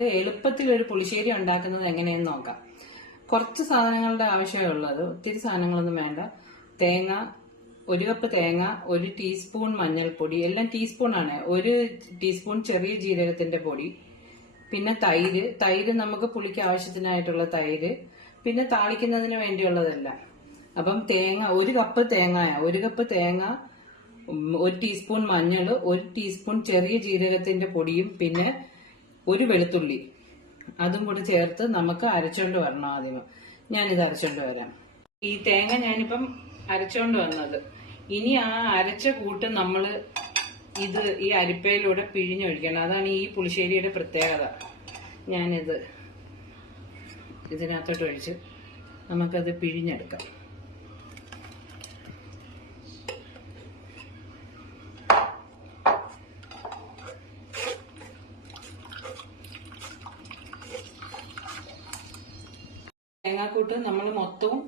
എളുപ്പത്തിൽ ഒരു പുളിശ്ശേരി ഉണ്ടാക്കുന്നത് എങ്ങനെയെന്ന് നോക്കാം. കുറച്ച് സാധനങ്ങളുടെ ആവശ്യമേ ഉള്ളത്, ഒത്തിരി സാധനങ്ങളൊന്നും വേണ്ട. തേങ്ങ, 1 കപ്പ് തേങ്ങ, 1 ടീസ്പൂൺ മഞ്ഞൾപ്പൊടി, എല്ലാം ടീസ്പൂണാണ്, 1 ടീസ്പൂൺ ചെറിയ ജീരകത്തിന്റെ പൊടി, പിന്നെ തൈര് നമുക്ക് പുളിക്ക് ആവശ്യത്തിനായിട്ടുള്ള തൈര്, പിന്നെ താളിക്കുന്നതിന് വേണ്ടിയുള്ളതെല്ലാം. അപ്പം തേങ്ങ 1 കപ്പ് തേങ്ങ, 1 ടീസ്പൂൺ മഞ്ഞൾ, 1 ടീസ്പൂൺ ചെറിയ ജീരകത്തിന്റെ പൊടിയും, പിന്നെ 1 വെളുത്തുള്ളി, അതും കൂടി ചേർത്ത് നമുക്ക് അരച്ചോണ്ട് വരണം. ആദ്യം ഞാനിത് അരച്ചോണ്ട് വരാം. ഈ തേങ്ങ ഞാനിപ്പം അരച്ചോണ്ട് വന്നത്. ഇനി ആ അരച്ച കൂട്ട് നമ്മള് ഈ അരിപ്പയിലൂടെ പിഴിഞ്ഞൊഴിക്കണം. അതാണ് ഈ പുളിശ്ശേരിയുടെ പ്രത്യേകത. ഞാനിത് ഇതിനകത്തോട്ട് ഒഴിച്ച് നമുക്കത് പിഴിഞ്ഞെടുക്കാം. തേങ്ങാക്കൂട്ട് നമ്മൾ മൊത്തവും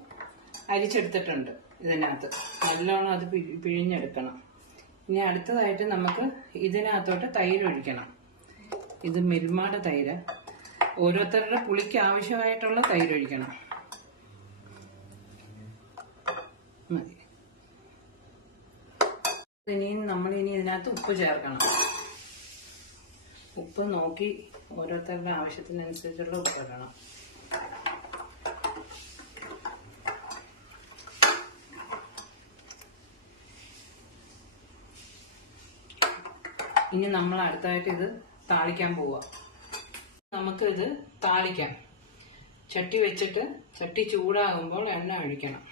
അരിച്ചെടുത്തിട്ടുണ്ട്. ഇതിനകത്ത് നല്ലോണം അത് പിഴിഞ്ഞെടുക്കണം. ഇനി അടുത്തതായിട്ട് നമുക്ക് ഇതിനകത്തോട്ട് തൈര് ഒഴിക്കണം. ഇത് മിൽമയുടെ തൈര്. ഓരോരുത്തരുടെ പുളിക്ക് ആവശ്യമായിട്ടുള്ള തൈര് ഒഴിക്കണം. മതി. ഇനി ഇതിനകത്ത് ഉപ്പ് ചേർക്കണം. ഉപ്പ് നോക്കി ഓരോരുത്തരുടെ ആവശ്യത്തിനനുസരിച്ചുള്ള ഉപ്പ് ഇടണം. ഇനി നമ്മൾ അടുത്തായിട്ട് ഇത് താളിക്കാൻ പോവാ. നമുക്ക് ഇത് താളിക്കാം. ചട്ടി വെച്ചിട്ട് ചട്ടി ചൂടാകുമ്പോൾ എണ്ണ ഒഴിക്കണം.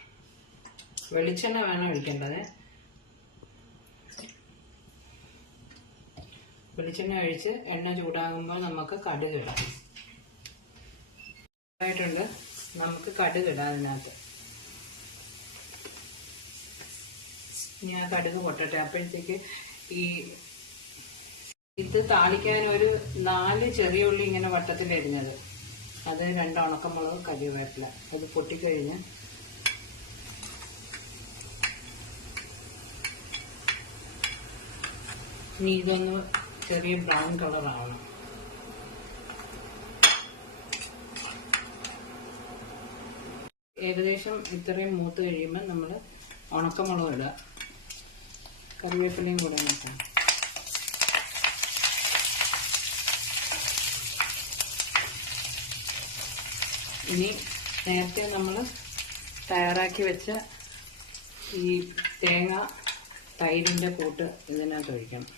വെളിച്ചെണ്ണ വേണം ഒഴിക്കേണ്ടത്. വെളിച്ചെണ്ണ ഒഴിച്ച് എണ്ണ ചൂടാകുമ്പോൾ നമുക്ക് കടുക് ഇടാം. നമുക്ക് കടുക് ഇടാം അതിനകത്ത്. ഇനി ആ കടുക് പൊട്ടട്ടെ. അപ്പോഴത്തേക്ക് ഇത് താളിക്കാൻ ഒരു 4 ചെറിയ ഉള്ളി ഇങ്ങനെ വട്ടത്തിൽ എരിഞ്ഞത്, അത് 2 ഉണക്കമുളക്, കറിവേപ്പില, അത് പൊട്ടിക്കഴിഞ്ഞ് ഇനി ഇതൊന്ന് ചെറിയ ബ്രൗൺ കളർ ആവണം. ഏകദേശം ഇത്രയും മൂത്ത് കഴിയുമ്പോൾ നമ്മൾ ഉണക്കമുളക് ഇടുക. കറിവേപ്പിലയും കൂടെ നോക്കാം. ഇനി നേരത്തെ നമ്മൾ തയ്യാറാക്കി വെച്ച ഈ തേങ്ങ തൈരിന്റെ കൂട്ട് ഇതിനകത്ത് ഒഴിക്കണം.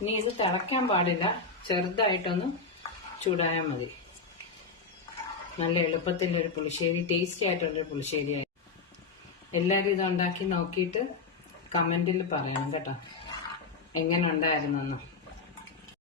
ഇനി ഇത് തിളയ്ക്കാൻ പാടില്ല, ചെറുതായിട്ടൊന്ന് ചൂടായാൽ മതി. നല്ല എളുപ്പത്തിലൊരു പുളിശ്ശേരി, ടേസ്റ്റി ആയിട്ടുള്ളൊരു പുളിശ്ശേരിയായി. എല്ലാവരും ഇത് ഉണ്ടാക്കി നോക്കിയിട്ട് കമന്റിൽ പറയണം കേട്ടോ, എങ്ങനെ ഉണ്ടായിരുന്നെന്ന്.